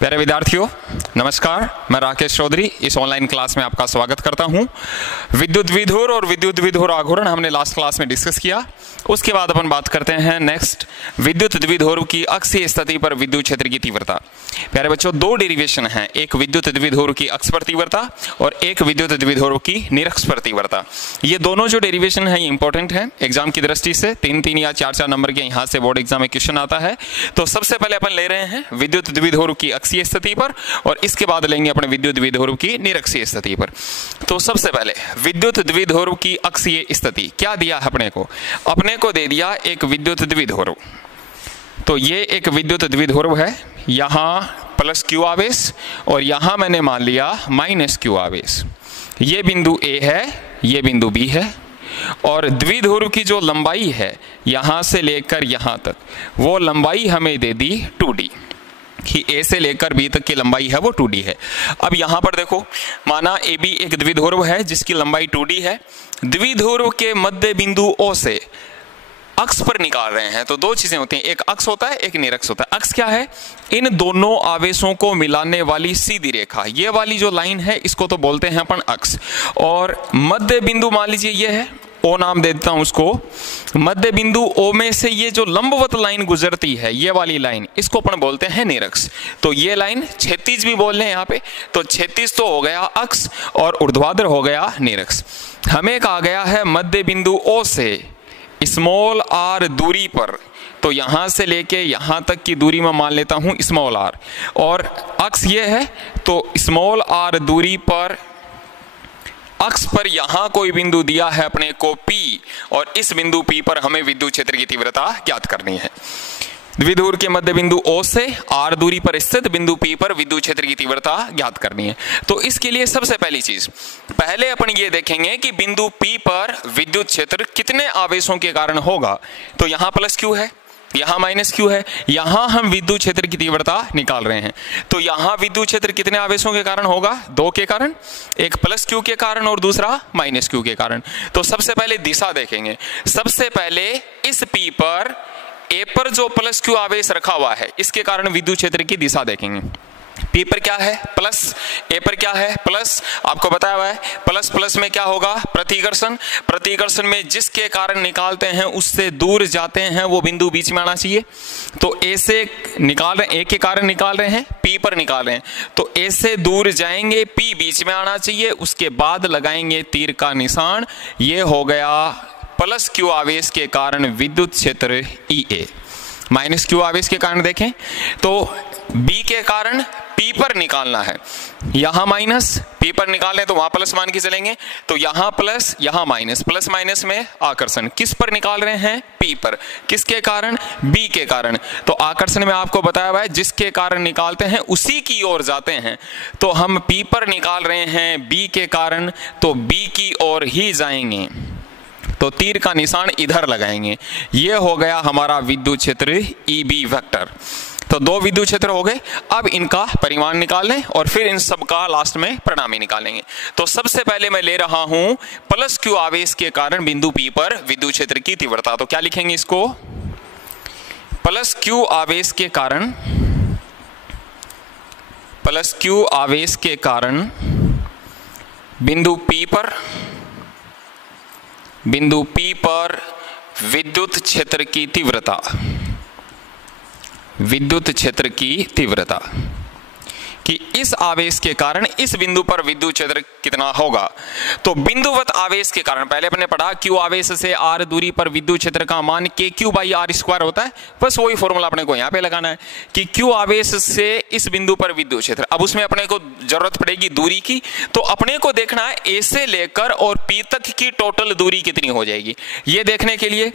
प्यारे विद्यार्थियों नमस्कार, मैं राकेश चौधरी इस ऑनलाइन क्लास में आपका स्वागत करता हूं। विद्युत द्विध्रुव और विद्युत द्विध्रुव आघूर्ण हमने लास्ट क्लास में डिस्कस किया। उसके बाद अपन बात करते हैं नेक्स्ट विद्युत द्विध्रुव की अक्षीय स्थिति पर विद्युत क्षेत्र की तीव्रता। प्यारे बच्चों, दो डेरिवेशन हैं, एक विद्युत द्विध्रुव की अक्ष पर तीव्रता और एक विद्युत द्विध्रुव की निरक्ष पर तीव्रता। ये दोनों जो डेरिवेशन है ये इंपॉर्टेंट है एग्जाम की दृष्टि से। 3-3 या 4-4 नंबर के यहाँ से बोर्ड एग्जाम में क्वेश्चन आता है। तो सबसे पहले अपन ले रहे हैं विद्युत द्विध्रुव की अक्षीय स्थिति पर और इसके बाद लेंगे अपने विद्युत द्विध्रुव की निरक्षीय स्थिति पर। तो सबसे पहले विद्युत द्विध्रुव की अक्षीय स्थिति क्या दिया है अपने को दे दिया एक विद्युत द्विध्रुव। तो ये एक विद्युत द्विध्रुव है, यहाँ प्लस क्यू आवेश और यहाँ मैंने मान लिया माइनस क्यू आवेश। ये बिंदु ए है, ये बिंदु बी है और द्विध्रुव की जो लंबाई है यहाँ से लेकर यहाँ तक वो लंबाई हमें दे दी 2d कि ए से लेकर बी तक की लंबाई है वो 2d है। अब यहाँ पर देखो, माना ए बी एक द्विध्रुव है जिसकी लंबाई 2d है। द्विध्रुव के मध्य बिंदु ओ से अक्ष पर निकाल रहे हैं तो दो चीजें होती हैं, एक अक्ष होता है एक निरक्ष होता है। अक्ष क्या है? इन दोनों आवेशों को मिलाने वाली सीधी रेखा, ये वाली जो लाइन है इसको तो बोलते हैं अपन अक्ष। और मध्य बिंदु मान लीजिए ये है, ओ नाम दे देता हूं उसको। मध्य बिंदु ओ में से ये जो लंबवत लाइन गुजरती है ये वाली लाइन, इसको अपन बोलते हैं निरक्ष। तो ये लाइन क्षैतिज भी बोल रहे हैं यहाँ पे, तो क्षैतिज तो हो गया अक्ष और ऊर्ध्वाधर हो गया निरक्ष। हमें कहा गया है मध्य बिंदु ओ से स्मॉल आर दूरी पर, तो यहां से लेके यहां तक की दूरी में मान लेता हूं स्मॉल आर और अक्ष ये है। तो स्मॉल आर दूरी पर अक्ष पर यहां कोई बिंदु दिया है अपने को P और इस बिंदु P पर हमें विद्युत क्षेत्र की तीव्रता ज्ञात करनी है। द्विध्रुव के मध्य बिंदु O से R दूरी पर स्थित बिंदु P पर विद्युत क्षेत्र की तीव्रता ज्ञात करनी है। तो इसके लिए सबसे पहली चीज पहले अपन ये देखेंगे कि बिंदु P पर विद्युत क्षेत्र कितने आवेशों के कारण होगा। तो यहाँ प्लस Q है, यहाँ माइनस Q है, यहाँ हम विद्युत क्षेत्र की तीव्रता निकाल रहे हैं। तो यहाँ विद्युत क्षेत्र कितने आवेशों के कारण होगा? दो के कारण, एक प्लस Q के कारण और दूसरा माइनस Q के कारण। तो सबसे पहले दिशा देखेंगे। सबसे पहले इस P पर ए पर जो प्लस क्यू आवेश रखा हुआ है इसके कारण विद्युत क्षेत्र की दिशा देखेंगे। पी पर क्या है? प्लस, ए पर क्या है? प्लस। आपको बताया हुआ है प्लस प्लस में क्या होगा? प्रतिकर्षण। प्रतिकर्षण में जिसके कारण निकालते हैं उससे दूर जाते हैं वो बिंदु बीच में आना चाहिए। तो ए से निकाल रहे हैं, ए के कारण निकाल रहे हैं, पी पर निकाल रहे हैं, तो ए से दूर जाएंगे, पी बीच में आना चाहिए। उसके बाद लगाएंगे तीर का निशान। ये हो गया प्लस क्यू आवेश के कारण विद्युत क्षेत्र EA। माइनस क्यू आवेश के कारण देखें तो B के कारण P पर निकालना है, यहाँ माइनस, P पर निकाल लें तो वहां प्लस मान के चलेंगे। तो यहाँ प्लस यहाँ माइनस, प्लस माइनस में आकर्षण किस पर निकाल रहे हैं? P पर। किसके कारण? B के कारण। तो आकर्षण में आपको बताया हुआ है जिसके कारण निकालते हैं उसी की ओर जाते हैं। तो हम P पर निकाल रहे हैं B के कारण, तो B की ओर ही जाएंगे। तो तीर का निशान इधर लगाएंगे। ये हो गया हमारा विद्युत क्षेत्र EB वेक्टर। तो दो विद्युत क्षेत्र हो गए। अब इनका परिमाण निकाल लें और फिर इन सब का लास्ट में परिणामी निकालेंगे। तो सबसे पहले मैं ले रहा हूं प्लस क्यू आवेश के कारण बिंदु P पर विद्युत क्षेत्र की तीव्रता। तो क्या लिखेंगे इसको? प्लस क्यू आवेश के कारण, प्लस क्यू आवेश के कारण बिंदु P पर विद्युत क्षेत्र की तीव्रता, विद्युत क्षेत्र की तीव्रता कि इस आवेश के कारण इस बिंदु पर विद्युत क्षेत्र कितना होगा। तो बिंदुवत आवेश के कारण पहले अपने पढ़ा क्यू आवेश से R दूरी पर विद्युत क्षेत्र का मान KQ/R² होता है। बस वही फॉर्मूला अपने को यहाँ पे लगाना है कि क्यू आवेश से इस बिंदु पर विद्युत क्षेत्र। अब उसमें अपने को जरूरत पड़ेगी दूरी की, तो अपने को देखना है A से लेकर और P तक की टोटल दूरी कितनी हो जाएगी। ये देखने के लिए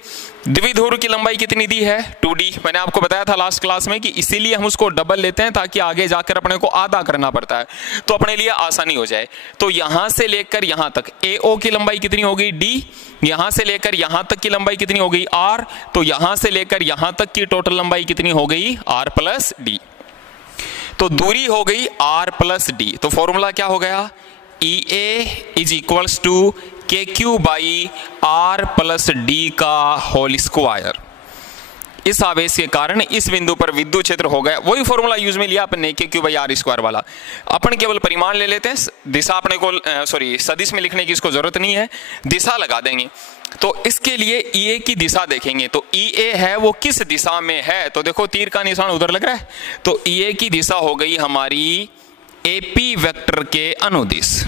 द्विध्रुव की लंबाई कितनी दी है? 2d। मैंने आपको बताया था लास्ट क्लास में कि इसीलिए हम उसको डबल लेते हैं ताकि आगे जाकर अपने को आधा करना पड़ता है, तो अपने लिए आसानी हो जाए। तो यहां से लेकर यहां तक AO की लंबाई कितनी हो गई? D। यहां से लेकर यहां तक की लंबाई कितनी हो गई? R। तो यहां से लेकर यहां तक की टोटल लंबाई कितनी हो गई? R+D। तो दूरी हो गई R+D। तो फॉर्मूला क्या हो गया? EA = KQ/R+D का होल स्क्वायर। इस आवेश के कारण इस बिंदु पर विद्युत क्षेत्र हो गया। वही फॉर्मूला यूज में लिया अपन ने KQ/R² वाला। अपन केवल परिमाण ले लेते हैं, दिशा अपने को सदिश में लिखने की इसको जरूरत नहीं है, दिशा लगा देंगे। तो इसके लिए EA की दिशा देखेंगे, तो EA है वो किस दिशा में है, तो देखो तीर का निशान उधर लग रहा है, तो EA की दिशा हो गई हमारी AP वेक्टर के अनुदिश।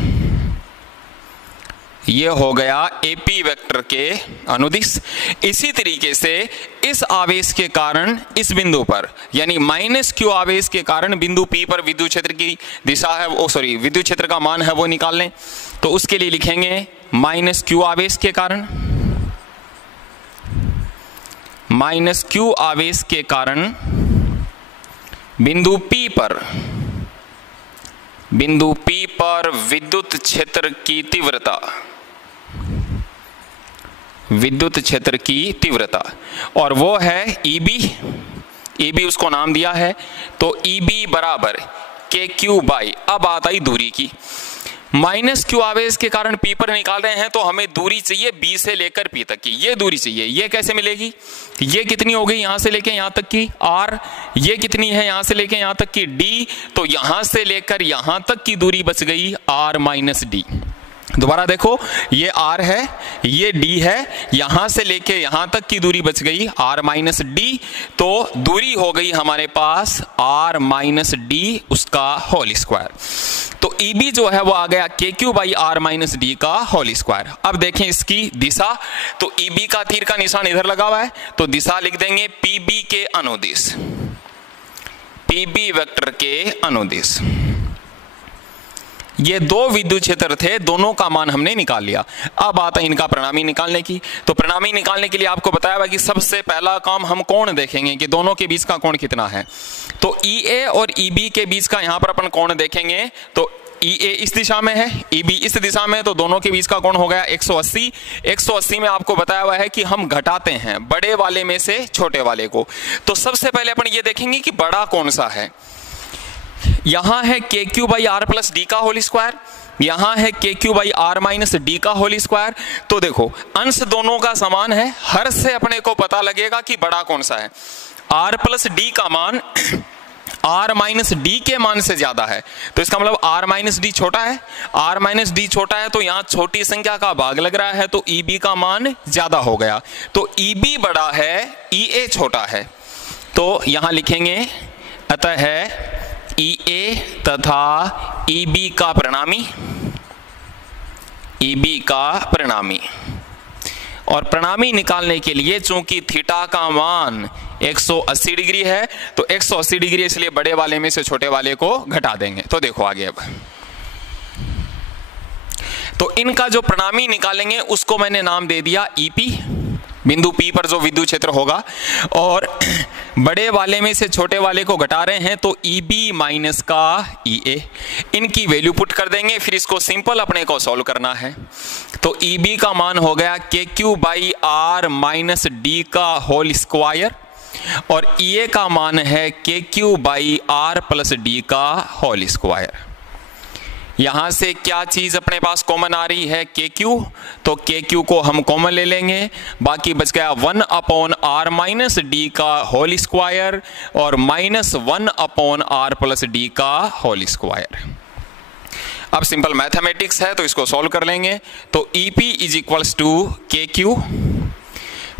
ये हो गया AP वेक्टर के अनुदिश। इसी तरीके से इस आवेश के कारण इस बिंदु पर यानी -Q आवेश के कारण बिंदु P पर विद्युत क्षेत्र की दिशा है विद्युत क्षेत्र का मान है वो निकाल लें। तो उसके लिए लिखेंगे -Q आवेश के कारण, -Q आवेश के कारण बिंदु P पर विद्युत क्षेत्र की तीव्रता, विद्युत क्षेत्र की तीव्रता, और वो है EB उसको नाम दिया है। तो EB बराबर KQ/, अब आता ही दूरी की, -Q आवेश के कारण P पर निकाल रहे हैं, तो हमें दूरी चाहिए B से लेकर P तक की, ये दूरी चाहिए। ये कैसे मिलेगी, ये कितनी हो गई यहां से लेकर यहां तक की R, ये कितनी है यहां से लेकर यहां तक की D, तो यहां से लेकर यहां तक की दूरी बच गई R - D। दोबारा देखो, ये R है, ये D है, यहां से लेके यहां तक की दूरी बच गई R - D, तो दूरी हो गई हमारे पास R - D उसका होल स्क्वायर। तो EB जो है वो आ गया KQ/R - D का होल स्क्वायर। अब देखें इसकी दिशा, तो EB का तीर का निशान इधर लगा हुआ है, तो दिशा लिख देंगे PB के अनुदिश, PB वेक्टर के अनुदिश। ये दो विद्युत क्षेत्र थे, दोनों का मान हमने निकाल लिया। अब आता है इनका परिणामी निकालने की। तो परिणामी निकालने के लिए आपको बताया हुआ कि सबसे पहला काम हम कोण देखेंगे कि दोनों के बीच का कोण कितना है। तो EA और EB के बीच का यहां पर अपन कोण देखेंगे, तो EA इस दिशा में है, EB इस दिशा में, तो दोनों के बीच का कोण हो गया 180। 180 में आपको बताया हुआ है कि हम घटाते हैं बड़े वाले में से छोटे वाले को। तो सबसे पहले अपन ये देखेंगे कि बड़ा कौन सा है। यहां है KQ/R + D का होल स्क्वायर, यहां है KQ/R - D का होल स्क्वायर। तो देखो अंश दोनों का समान है, हर से अपने को पता लगेगा कि बड़ा कौन सा है। R + D का मान R - D के मान से ज्यादा है, तो इसका मतलब R - D छोटा है। R - D छोटा है तो यहाँ छोटी संख्या का भाग लग रहा है, तो EB का मान ज्यादा हो गया। तो EB बड़ा है, EA छोटा है, तो यहां लिखेंगे अतः है EA तथा EB का परिणामी, EB का परिणामी। और परिणामी निकालने के लिए चूंकि थीटा का मान 180 डिग्री है, तो 180 डिग्री इसलिए बड़े वाले में से छोटे वाले को घटा देंगे। तो देखो आगे, अब तो इनका जो परिणामी निकालेंगे उसको मैंने नाम दे दिया EP, बिंदु P पर जो विद्युत क्षेत्र होगा, और बड़े वाले में से छोटे वाले को घटा रहे हैं, तो EB माइनस का EA, इनकी वैल्यू पुट कर देंगे। फिर इसको सिंपल अपने को सॉल्व करना है। तो EB का मान हो गया KQ/R - D का होल स्क्वायर, और EA का मान है KQ/R + D का होल स्क्वायर। यहां से क्या चीज अपने पास कॉमन आ रही है, KQ, तो KQ को हम कॉमन ले लेंगे, बाकी बच गया 1/R - D का होल स्क्वायर और -1/R + D का होल स्क्वायर। अब सिंपल मैथमेटिक्स है तो इसको सॉल्व कर लेंगे। तो EP = KQ,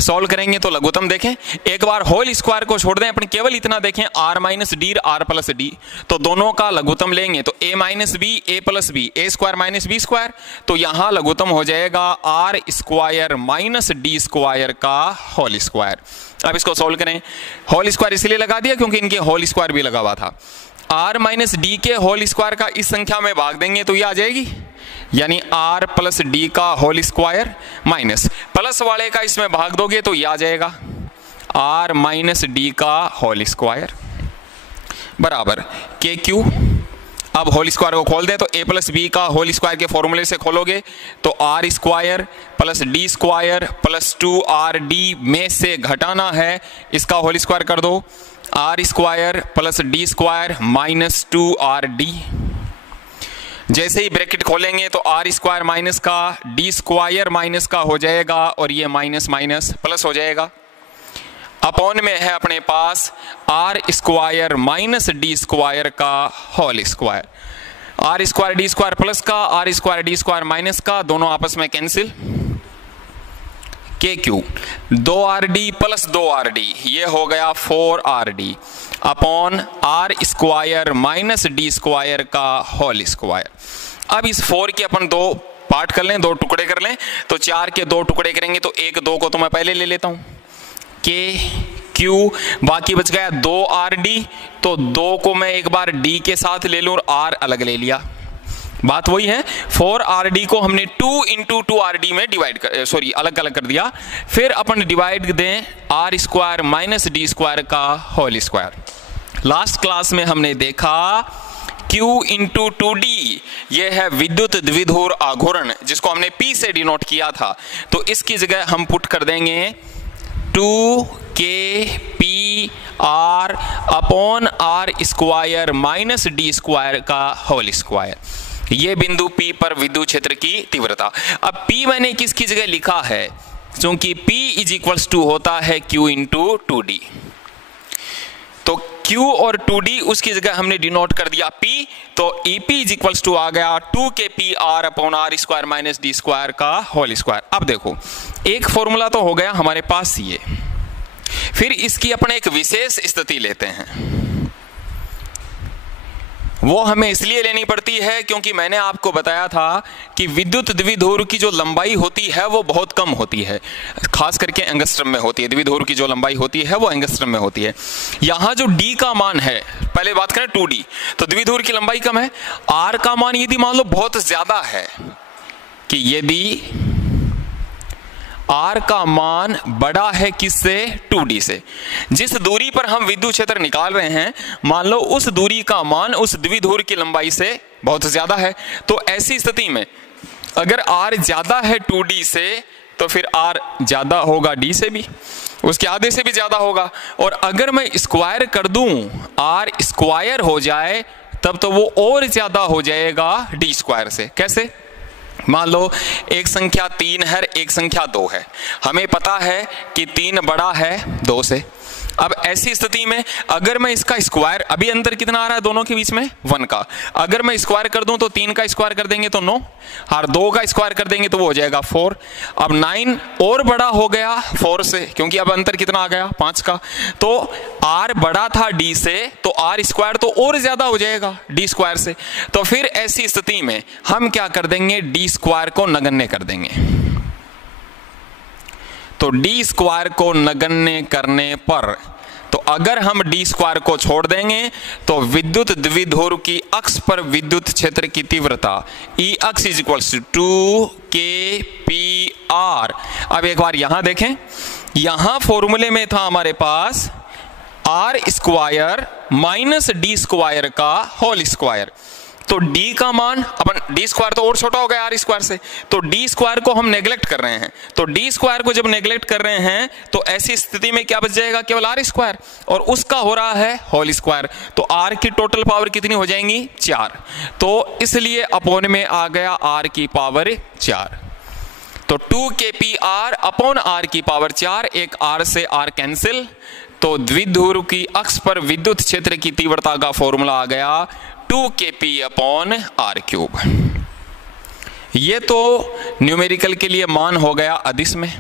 सॉल्व करेंगे तो लघुत्तम देखें, एक बार होल स्क्वायर को छोड़ दें, अपन केवल इतना देखें R - D R + D, तो दोनों का लघुत्तम लेंगे तो A - B A + B, A² - B², तो यहां लघुत्तम हो जाएगा R² - D² का होल स्क्वायर। अब इसको सॉल्व करें, होल स्क्वायर इसलिए लगा दिया क्योंकि इनके होल स्क्वायर भी लगा हुआ था। R - D के होल स्क्वायर का इस संख्या में भाग देंगे तो ये आ जाएगी, यानी R + D का होल स्क्वायर माइनस प्लस वाले का इसमें भाग दोगे तो ये आ जाएगा R - D का होल स्क्वायर बराबर KQ। अब होल स्क्वायर को खोल दें तो A + B का होल स्क्वायर के फॉर्मूले से खोलोगे तो R² + D² + 2RD में से घटाना है, इसका होल स्क्वायर कर दो, R² + D² - 2RD। जैसे ही ब्रैकेट खोलेंगे तो R² माइनस का D² माइनस का हो जाएगा और ये माइनस माइनस प्लस हो जाएगा। अपॉन में है अपने पास R square minus D square का whole square. R square D square plus का, R square D square minus का, दोनों आपस में कैंसिल, के क्यू 2rd प्लस 2rd, ये हो गया 4rd upon R square minus D square का होल स्क्वायर। अब इस 4 के अपन दो पार्ट कर लें, दो टुकड़े कर लें, तो 4 के दो टुकड़े करेंगे तो 1 2 को तो मैं पहले ले लेता हूं, के क्यू, बाकी बच गया 2rd, तो 2 को मैं एक बार d के साथ ले लूं और r अलग ले लिया। बात वही है, 4rd को हमने 2 इंटू 2rd में डिवाइड कर, सॉरी अलग अलग कर दिया। फिर अपन डिवाइड दें R square minus D square का होल स्क्वायर। लास्ट क्लास में हमने देखा Q इंटू 2D, ये है विद्युत द्विध्रुव आघूर्ण जिसको हमने P से डिनोट किया था, तो इसकी जगह हम पुट कर देंगे 2kPr upon R square minus D square का होल स्क्वायर। ये बिंदु P पर विद्युत क्षेत्र की तीव्रता। अब P मैंने किसकी जगह लिखा है, क्योंकि P इज इक्वल्स टू होता है Q इंटू 2D, तो Q और 2D उसकी जगह हमने डिनोट कर दिया P, तो EP इज इक्वल्स टू आ गया 2kPr upon R square minus D square का होल स्क्वायर। अब देखो एक फॉर्मूला तो हो गया हमारे पास ये, फिर इसकी अपने एक विशेष स्थिति लेते हैं। वो हमें इसलिए लेनी पड़ती है क्योंकि मैंने आपको बताया था कि विद्युत द्विध्रुव की जो लंबाई होती है वो बहुत कम होती है, खास करके एंगस्ट्रम में होती है। द्विध्रुव की जो लंबाई होती है वो एंगस्ट्रम में होती है। यहाँ जो d का मान है, पहले बात करें 2d, तो द्विध्रुव की लंबाई कम है। r का मान यदि मान लो बहुत ज्यादा है, कि यदि r का मान बड़ा है किससे, 2d से, जिस दूरी पर हम विद्युत क्षेत्र निकाल रहे हैं मान लो उस दूरी का मान उस द्विध्रुव की लंबाई से बहुत ज्यादा है, तो ऐसी स्थिति में अगर r ज्यादा है 2d से तो फिर r ज्यादा होगा d से भी, उसके आधे से भी ज्यादा होगा। और अगर मैं स्क्वायर कर दूं, r स्क्वायर हो जाए तब तो वो और ज्यादा हो जाएगा d स्क्वायर से। कैसे, मान लो एक संख्या 3 है, एक संख्या 2 है, हमें पता है कि 3 बड़ा है 2 से। अब ऐसी स्थिति में अगर मैं इसका स्क्वायर, अभी अंतर कितना आ रहा है दोनों के बीच में, 1 का, अगर मैं स्क्वायर कर दूं तो 3 का स्क्वायर कर देंगे तो 9, और 2 का स्क्वायर कर देंगे तो वो हो जाएगा 4। अब 9 और बड़ा हो गया 4 से, क्योंकि अब अंतर कितना आ गया 5 का, तो r बड़ा था d से, तो r स्क्वायर तो और ज्यादा हो जाएगा d स्क्वायर से। तो फिर ऐसी स्थिति में हम क्या कर देंगे, d स्क्वायर को नगण्य कर देंगे। तो d स्क्वायर को नगण्य करने पर, तो अगर हम d स्क्वायर को छोड़ देंगे तो विद्युत द्विध्रुव की अक्ष पर विद्युत क्षेत्र की तीव्रता E अक्ष इज इक्वल्स टू 2kPr। अब एक बार यहां देखें, यहां फॉर्मूले में था हमारे पास R square minus D square का होल स्क्वायर, तो d का मान, अपन d स्क्वायर तो और छोटा हो गया r स्क्वायर से, तो d स्क्वायर को हम नेग्लेक्ट कर रहे हैं। तो d स्क्वायर को जब नेग्लेक्ट कर रहे हैं तो ऐसी स्थिति में क्या बच जाएगा, केवल r स्क्वायर, और उसका हो रहा है होल स्क्वायर, तो r की टोटल पावर कितनी हो जाएंगी 4, तो इसलिए अपॉन में आ गया r की पावर 4। तो 2kPr अपॉन r की पावर 4, एक r से r कैंसिल, तो द्विध्रुव की अक्ष पर विद्युत क्षेत्र की तीव्रता का फॉर्मूला आ गया 2kP अपॉन r क्यूब। ये तो न्यूमेरिकल के लिए मान हो गया अदिश में,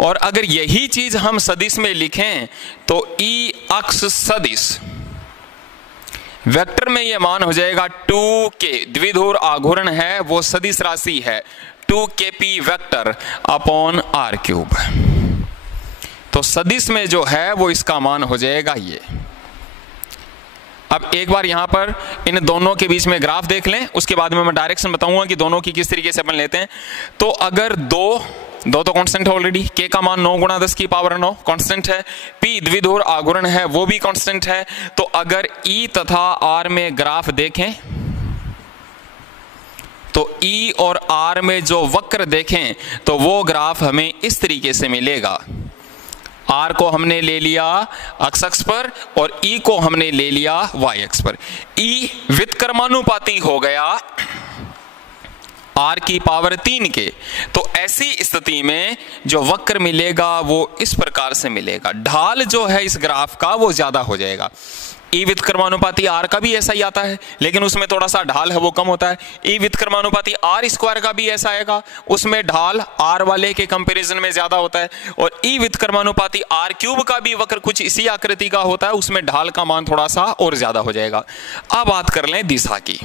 और अगर यही चीज हम सदिश में लिखें तो E अक्ष सदिश वेक्टर में ये मान हो जाएगा 2k, द्विध्रुव आघूर्ण है वो सदिश राशि है 2kP vector upon r cube. तो सदिश में जो है वो इसका मान हो जाएगा ये। अब एक बार यहाँ पर इन दोनों के बीच में ग्राफ देख लें, उसके बाद में मैं डायरेक्शन बताऊंगा कि दोनों की किस तरीके से अपन लेते हैं। तो अगर दो तो कांस्टेंट है ऑलरेडी, k का मान 9 गुणा 10 की पावर 9 कांस्टेंट है, p द्विध्रुव आघूर्ण है वो भी कांस्टेंट है। तो अगर E तथा R में ग्राफ देखें तो E और R में जो वक्र देखें तो वो ग्राफ हमें इस तरीके से मिलेगा। R को हमने ले लिया x अक्ष पर और E को हमने ले लिया y अक्ष पर। E व्युत्क्रमानुपाती हो गया r की पावर 3 के। तो ऐसी स्थिति में जो वक्र मिलेगा वो इस प्रकार से मिलेगा, ढाल जो है इस ग्राफ का वो ज्यादा हो जाएगा। ई व्युत्क्रमानुपाती आर का भी ऐसा ही आता है, लेकिन उसमें थोड़ा सा ढाल है वो कम होता है। ई व्युत्क्रमानुपाती आर स्क्वायर का भी ऐसा आएगा, उसमें ढाल आर वाले के कंपैरिजन में ज्यादा होता है। और ई व्युत्क्रमानुपाती आर क्यूब का भी वक्र कुछ इसी आकृति का होता है, उसमें ढाल का मान थोड़ा सा और ज्यादा हो जाएगा। अब बात कर लें दिशा की।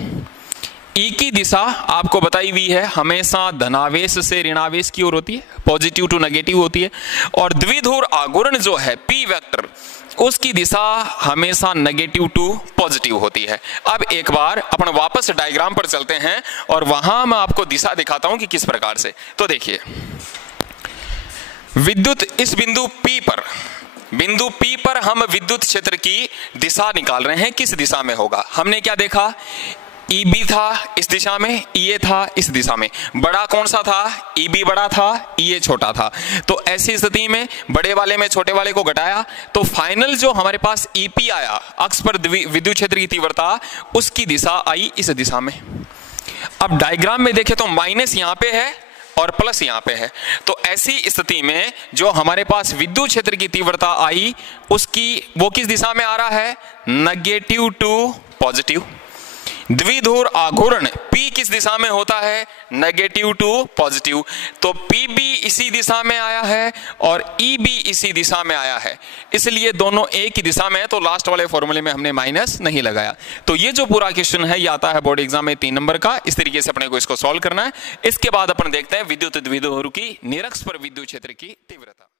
ई की दिशा आपको बताई हुई है हमेशा धनावेश से ऋणावेश की ओर होती है, पॉजिटिव टू नेगेटिव होती है। और द्विध्रुव आघूर्ण जो है पी वेक्टर, उसकी दिशा हमेशा नेगेटिव टू पॉजिटिव होती है। अब एक बार अपन वापस डायग्राम पर चलते हैं और वहां मैं आपको दिशा दिखाता हूं कि किस प्रकार से। तो देखिए, विद्युत इस बिंदु P पर हम विद्युत क्षेत्र की दिशा निकाल रहे हैं, किस दिशा में होगा। हमने क्या देखा, EB था इस दिशा में, EA था इस दिशा में। बड़ा कौन सा था, EB बड़ा था, EA छोटा था। तो ऐसी स्थिति में बड़े वाले में छोटे वाले को घटाया, तो फाइनल जो हमारे पास EP आया, अक्ष पर विद्युत क्षेत्र की तीव्रता, उसकी दिशा आई इस दिशा में। अब डायग्राम में देखें तो माइनस यहां पे है और प्लस यहां पे है। तो ऐसी स्थिति में जो हमारे पास विद्युत क्षेत्र की तीव्रता आई, उसकी वो किस दिशा में आ रहा है, नेगेटिव टू पॉजिटिव। द्विध्रुव आघूर्ण P किस दिशा में होता है, नेगेटिव टू पॉजिटिव। तो PB इसी दिशा में आया है और EB इसी दिशा में आया है, इसलिए दोनों एक ही दिशा में है। तो लास्ट वाले फॉर्मूले में हमने माइनस नहीं लगाया। तो ये जो पूरा क्वेश्चन है ये आता है बोर्ड एग्जाम में 3 नंबर का। इस तरीके से अपने को इसको सॉल्व करना है। इसके बाद अपन देखते हैं विद्युत द्विध्रुव की निरक्ष पर विद्युत क्षेत्र की तीव्रता।